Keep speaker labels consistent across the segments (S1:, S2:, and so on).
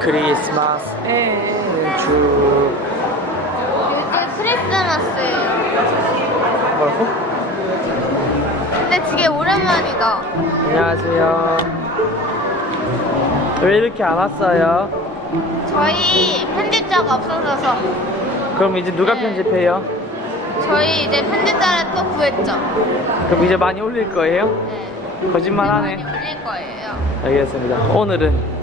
S1: 크리스마스
S2: 네.
S1: 주
S3: 요즘 크리스마스예요.
S1: 뭐라고?
S3: 근데 되게 오랜만이다.
S1: 안녕하세요. 왜 이렇게 안 왔어요?
S3: 저희 편집자가 없어져서
S1: 그럼 이제 누가
S3: 네.
S1: 편집해요?
S3: 저희 이제 편집자를 또 구했죠.
S1: 그럼 이제 많이 올릴 거예요?
S3: 네.
S1: 거짓말 하네.
S3: 많이 올릴 거예요.
S1: 알겠습니다. 오늘은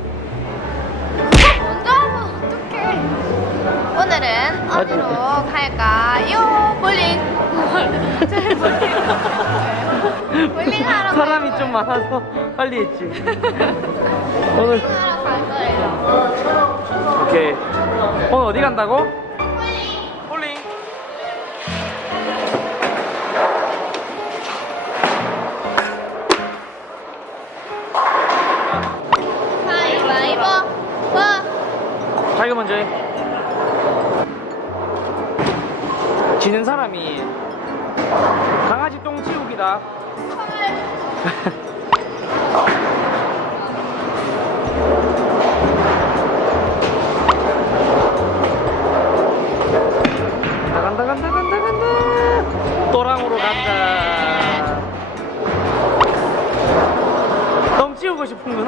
S3: 어디로 갈까요? 볼링. 저희 볼링. 볼링 하러
S1: 사람이 갈좀
S3: 거예요.
S1: 많아서 빨리 했지. 오늘
S3: 볼링 하러 갈 거예요.
S1: 오케이. 오늘 어디 간다고?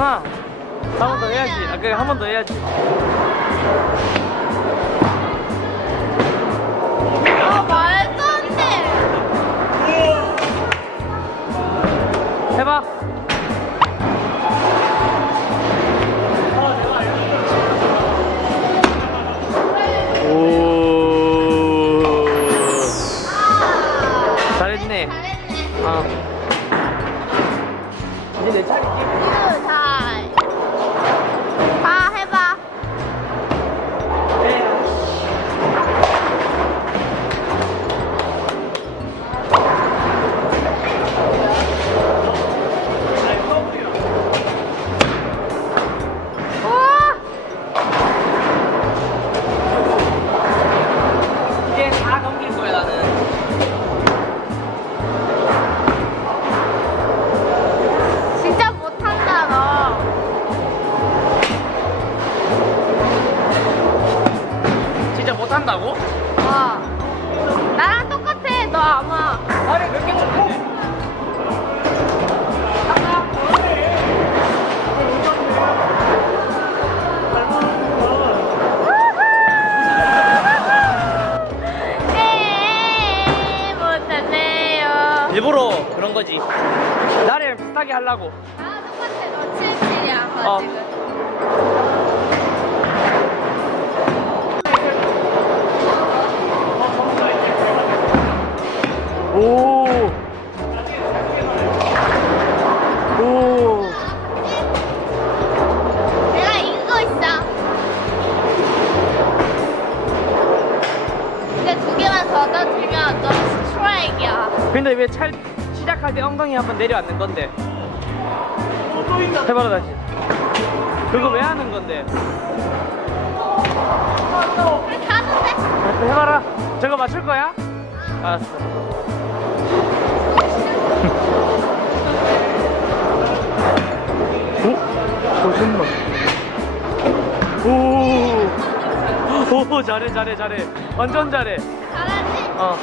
S1: 치우고 싶은구나. 한 번 더 해야지. 아 그래 한 번 더 해야지 어.
S3: 나랑 똑같아 너 아마.
S1: 아래 몇개 쳤는데
S3: 네 못하네요.
S1: 일부러 그런 거지 나를 비슷하게 하려고
S3: 아 똑같아 너 77이야
S1: 어.
S3: 아직
S1: 오. 오.
S3: 내가 이기고 있어. 근데 두 개만 더 넣어주면 너 스트라이크야.
S1: 근데 왜 찰 시작할 때 엉덩이 한번 내려앉는 건데? 해봐라 다시. 그거 왜 하는 건데?
S3: 그래 가는데?
S1: 해봐라. 저거 맞출 거야? 알았어. 오? 거짓말. 오. 오, 잘해, 잘해, 잘해. 완전 잘해.
S3: 잘하지?
S1: 어.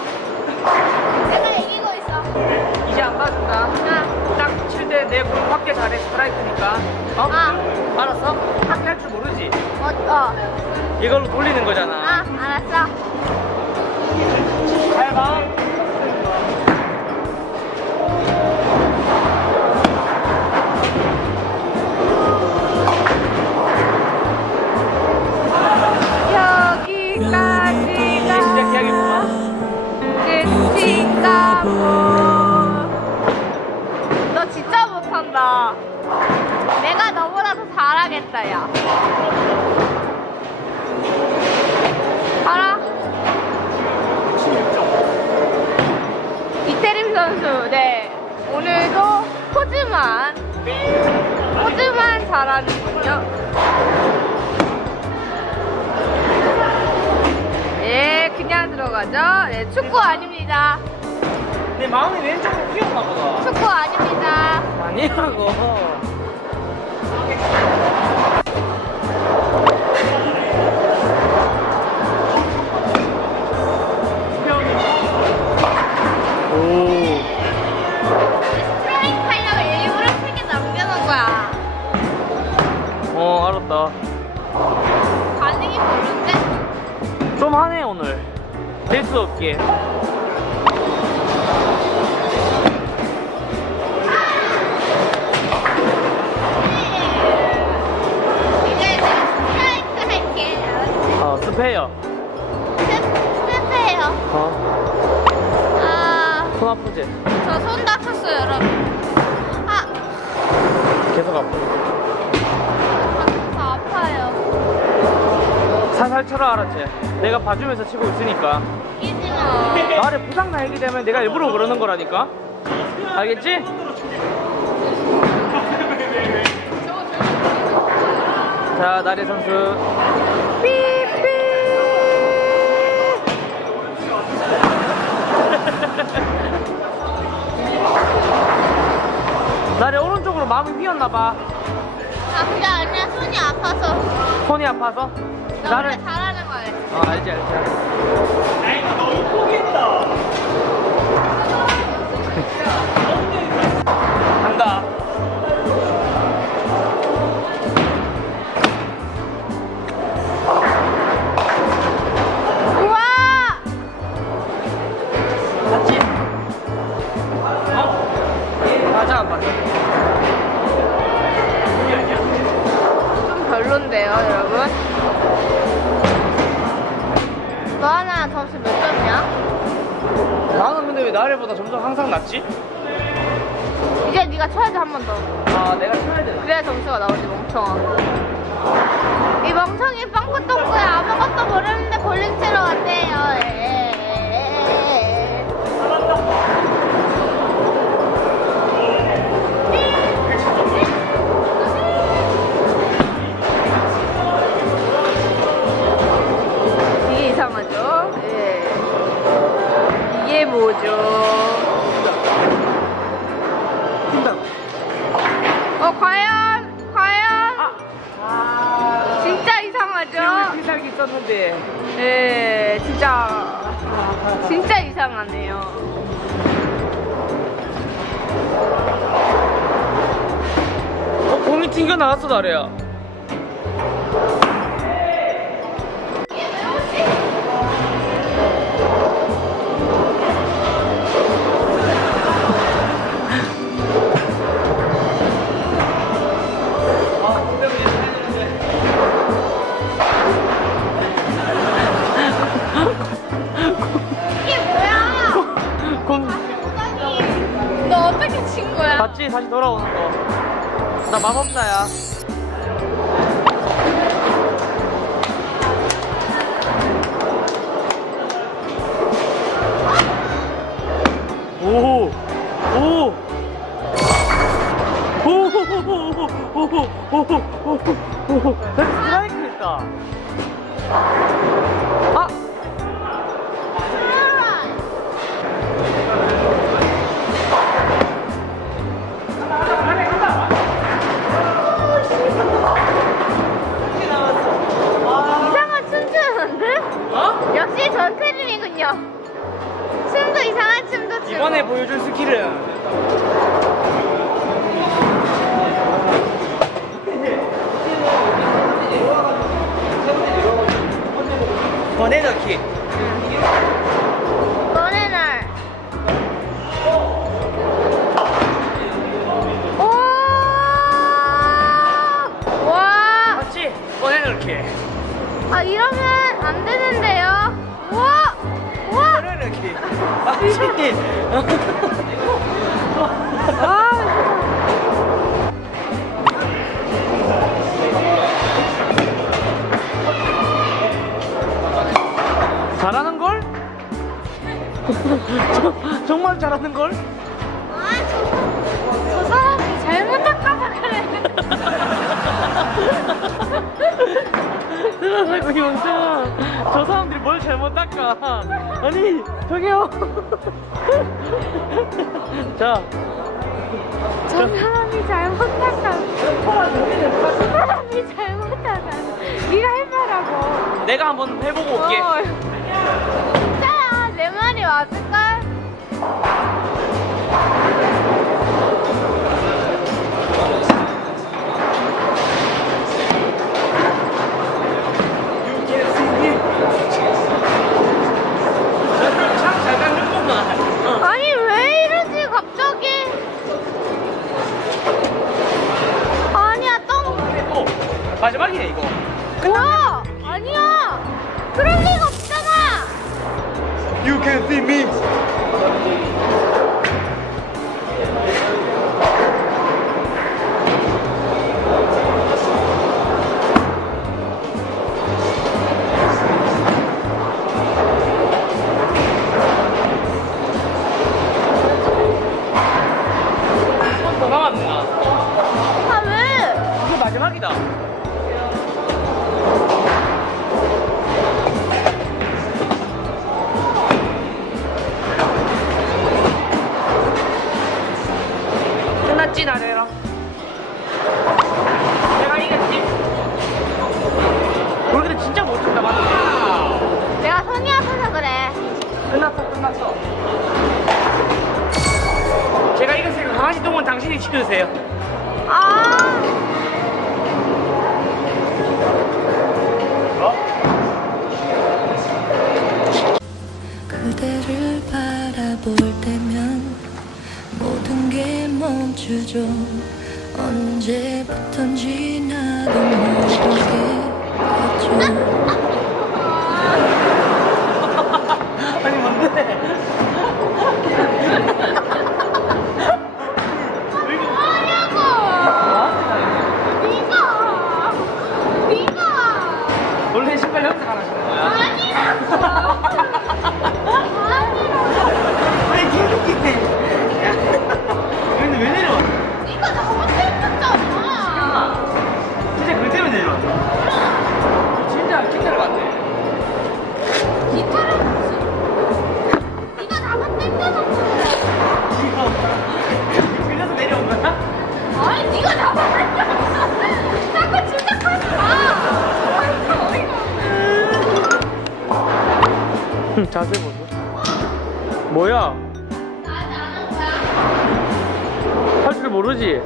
S3: 내가 이기고 있어.
S1: 이제 안 봐준다.
S3: 아,
S1: 딱 칠 때 내공 밖에 잘해, 스트라이크니까. 어?
S3: 아,
S1: 알았어? 밖에 할줄 모르지?
S3: 어, 어.
S1: 이걸로 돌리는
S3: 아,
S1: 거잖아.
S3: 알았어.
S1: 잘 봐. 야.
S3: 봐라. 이태림 선수, 네. 오늘도 포즈만, 포즈만 잘하는군요. 예, 그냥 들어가죠. 네, 축구 아닙니다.
S1: 내 마음이 왼쪽으로 휘었나 보다.
S3: 축구 아닙니다.
S1: 아니라고. 해봤어.
S3: 반응이 별론데?
S1: 좀 하네 오늘. 될 수 없게. 어 스페어.
S3: 스페요.
S1: 어.
S3: 아,
S1: 손 아프지?
S3: 저 손 다쳤어요, 여러분. 아,
S1: 계속 아프.
S3: 저
S1: 살살 쳐라 알았지? 내가 봐주면서 치고 있으니까. 나를 부상 나이기 때문에 내가 일부러 그러는 거라니까. 알겠지? 자, 나리 선수. 삐삐. 나리 오른쪽으로 마음이 휘었나 봐.
S3: 아, 그게 아니라 손이 아파서.
S1: 손이 아파서. 나를
S3: 잘하는 거 알지?
S1: 어 알지 알지. 알지.
S3: 아이 너무
S1: 포기했다. 잘해요 했다. 아!
S3: 이상한 춤 추는데?
S1: 어?
S3: 역시 전태림이군요. 춤도 이상한 춤도 추고.
S1: 이번에 보여줄 스킬은 번외넣기
S3: 너네 날. 오! 와!
S1: 맞지? 번외넣기
S3: 아 이러면 안 되는데요. 우와! 우와!
S1: 번외넣기 맞지?
S3: 아
S1: 아니 저기요
S3: 자저 사람이 잘못 닦아. 저 사람이 잘못 닦아. 네가 해봐라고.
S1: 내가 한번 해보고 올게
S3: 어. 진짜야, 내 말이 맞을까?
S1: 마지막이네 이거.
S3: 뭐야? 아니야. 그럴 리가 없잖아.
S1: You can see me. 끝났지 자세 보소 뭐야? 할 줄 모르지?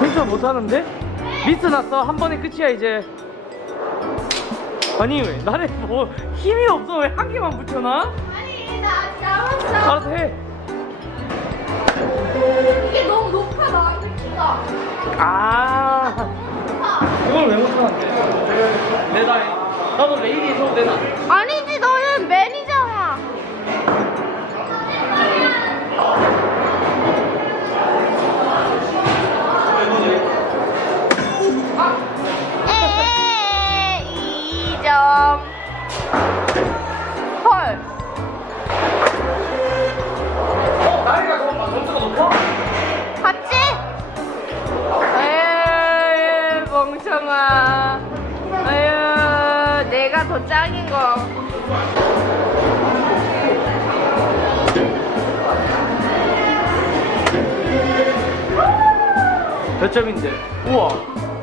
S1: 진짜 못하는데? 미스 났어 한 번에 끝이야 이제 아니 왜 나를 뭐 힘이 없어 왜 한 개만 붙여놔?
S3: 아니 나 잘못했어.
S1: 알아서 해
S3: 이게 너무 높아 나 키가.
S1: 아. 이걸 왜 못하는데? 내다 해 나도 레일이 있어도 되나?
S3: 아니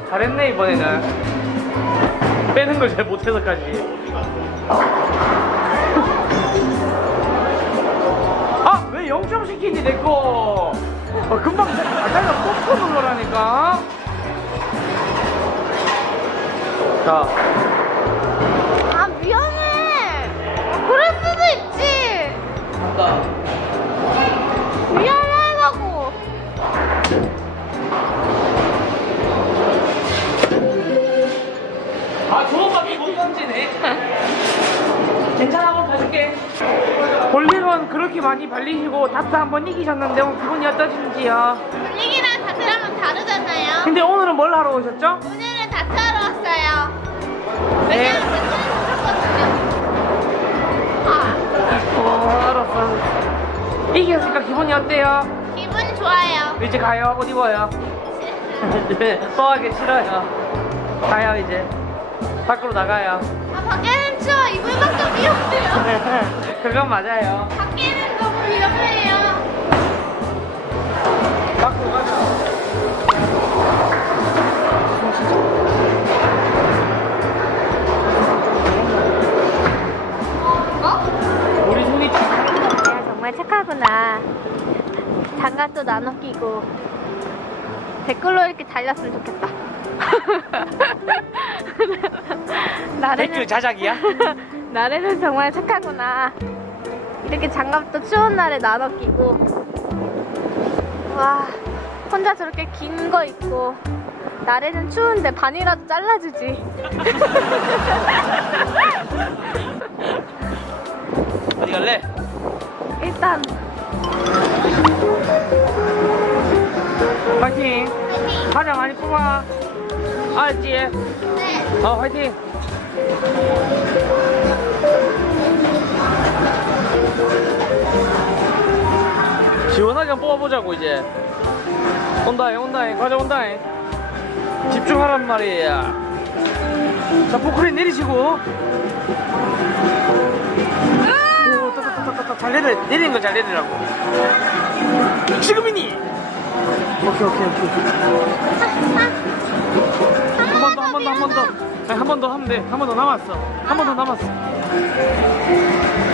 S1: 잘했네 이번에는 빼는 걸 잘 못해서까지 아! 왜 0점 시키니 내꺼 어, 금방 자기가 꾹꾹 눌러라니까 자
S3: 아 미안해. 그럴 수도 있지.
S1: 간다 아 주먹밖에 못 던지네 괜찮아 한번 봐줄게 볼링은 그렇게 많이 발리시고 다트 한번 이기셨는데 오늘 기분이 어떠신지요?
S3: 분위기랑 다트랑은 다르잖아요.
S1: 근데 오늘은 뭘 하러 오셨죠?
S3: 오늘은 다트하러 왔어요.
S1: 네.
S3: 왜냐면 다트는 무조건 아,
S1: 어 알았어 이겼으니까 기분이 어때요?
S3: 기분 좋아요.
S1: 이제 가요 옷 입어요 네, 또 하기 싫어요 가요 이제 밖으로 나가요
S3: 아 밖에는 추워. 이불 밖도 위험해요.
S1: 그건 맞아요
S3: 밖에는 너무 위험해요.
S1: 밖으로 가자
S3: 어?
S1: 우리 손이
S3: 내가 정말 착하구나. 장갑도 나눠 끼고 댓글로 이렇게 달렸으면 좋겠다. 나래는
S1: 댓글 자작이야?
S3: 나래는 정말 착하구나. 이렇게 장갑도 추운 날에 나눠 끼고 와 혼자 저렇게 긴 거 입고 날에는 추운데 반이라도 잘라주지.
S1: 어디 갈래?
S3: 일단
S1: 파이팅! 가장 많이 뽑아! 알았지?
S3: 네.
S1: 어, 화이팅! 시원하게 한번 뽑아보자고, 이제. 온다잉, 온다잉, 과자 온다잉. 집중하란 말이야. 자, 포크레인 내리시고. 오, 따 따 따 따 따. 잘 내려, 내리는 거 잘 내리라고. 지금이니! 오케이, 오케이, 오케이. 한번 더, 한 번 더, 한 번 더. 하면 돼. 한 번 더 남았어. 한 번 더 남았어.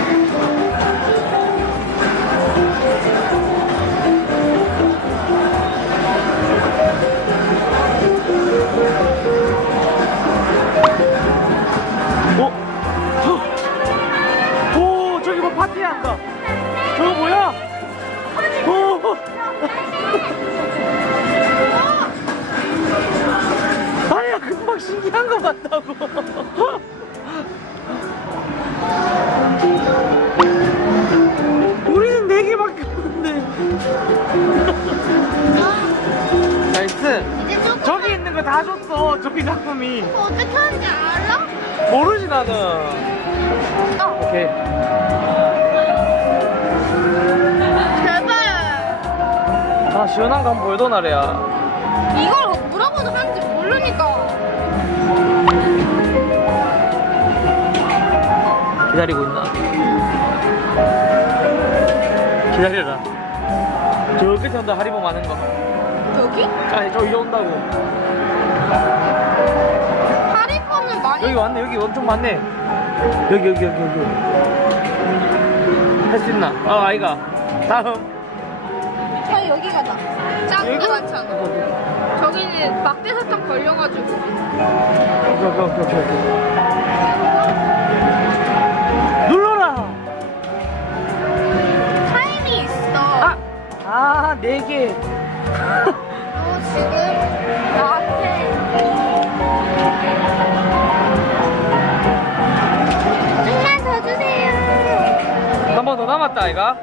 S1: 모르지 나는
S3: 어,
S1: 오케이.
S3: 제발.
S1: 아 시원한 거 한번 보여줘 나래야.
S3: 이걸 뭐라고 하는지 모르니까.
S1: 기다리고 있나? 기다려라. 저 끝에 온다 하리보 많은 거.
S3: 여기?
S1: 아니 저 이제 온다고 여기 왔네 여기 엄청 많네 여기 여기 여기 여기 할 수 있나? 어 아이가 다음
S3: 저 여기 가자.
S1: 여기가?
S3: 많잖아. 저기는 막대 사탕 걸려가지고.
S1: 오케이 오케이 오케이 눌러라
S3: 타임이 있어.
S1: 아! 아아네개
S3: 너 지금
S1: 번 더 남았다 아이가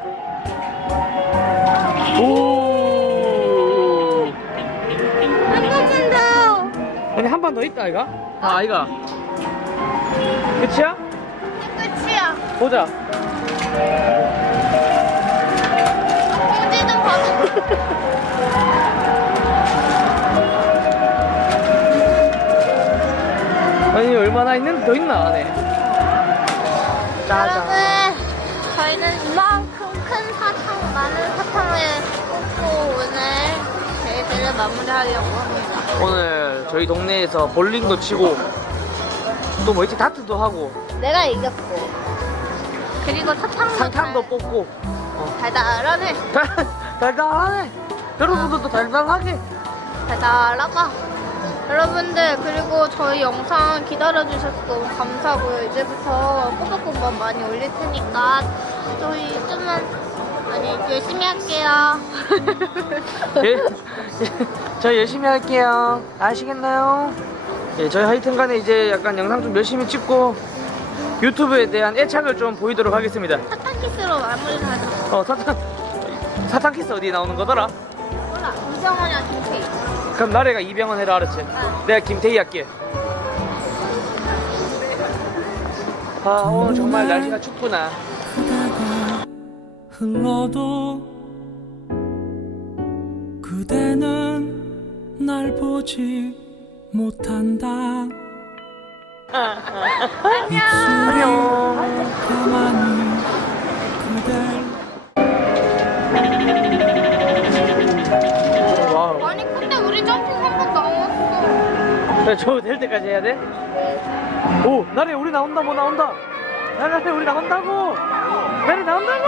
S3: 오한 번만 더.
S1: 아니 한 번 더 있다 아이가 아 아이가 끝이야?
S3: 끝이야.
S1: 보자
S3: 공지 좀 봐줘.
S1: 아니 얼마나 있는 더 있나 안에 짜잔
S3: 여러분, 저희는 이만큼 큰 사탕, 많은 사탕을 뽑고 오늘 대회를 마무리하려고 합니다.
S1: 오늘 저희 동네에서 볼링도 치고 또뭐 있지 다트도 하고
S3: 내가 이겼고. 그리고 사탕도
S1: 상탕도
S3: 달-
S1: 뽑고
S3: 달달하네.
S1: 달, 달달하네 여러분들도 달달하게
S3: 달달하다. 여러분들 그리고 저희 영상 기다려주셔서 너무 감사하고요. 이제부터 꼬박꼬박 많이 올릴 테니까 저희 좀만 아니 열심히 할게요.
S1: 예, 저희 열심히 할게요 아시겠나요? 예, 저희 하여튼간에 이제 약간 영상 좀 열심히 찍고 유튜브에 대한 애착을 좀 보이도록 하겠습니다
S3: 사탕 키스로 마무리를 하자.
S1: 어 사탕 사탕 키스 어디 나오는 거더라?
S3: 몰라. 이정원이랑 김태희.
S1: 그럼 나래가 이병헌 해라 알았지? 내가 김태희 할게. 아 오늘 정말 날씨가 춥구나.
S4: 그대가 흘러도 그대는 날 보지 못한다.
S1: 안녕
S4: 가만히 그댈
S3: 남았어.
S1: 야, 저거 될 때까지 해야 돼? 오, 나래 우리 나온다, 뭐 나온다. 나래 우리 나온다고. 나래 나온다고.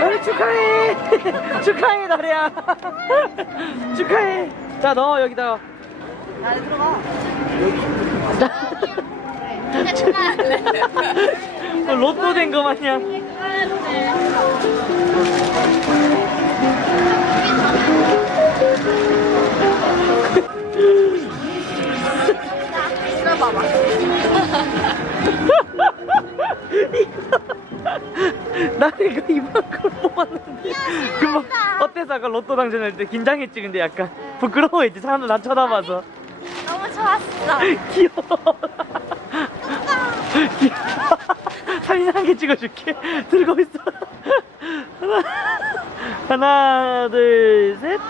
S1: 나래 축하해. 축하해, 나래야. 축하해. 자, 너 여기다가.
S3: 나를 들어가.
S1: 로또 된 거 마냥. 봐봐. 나 이거 이만큼 뽑았는데. 그뭐 어때서 로또 당첨할 때? 긴장했지 근데 약간. 부끄러워했지 사람들 나 쳐다봐서.
S3: 너무 좋았어.
S1: 귀여워. 귀여워. 사진 한 개 찍어줄게. 들고 있어. 하나 둘셋.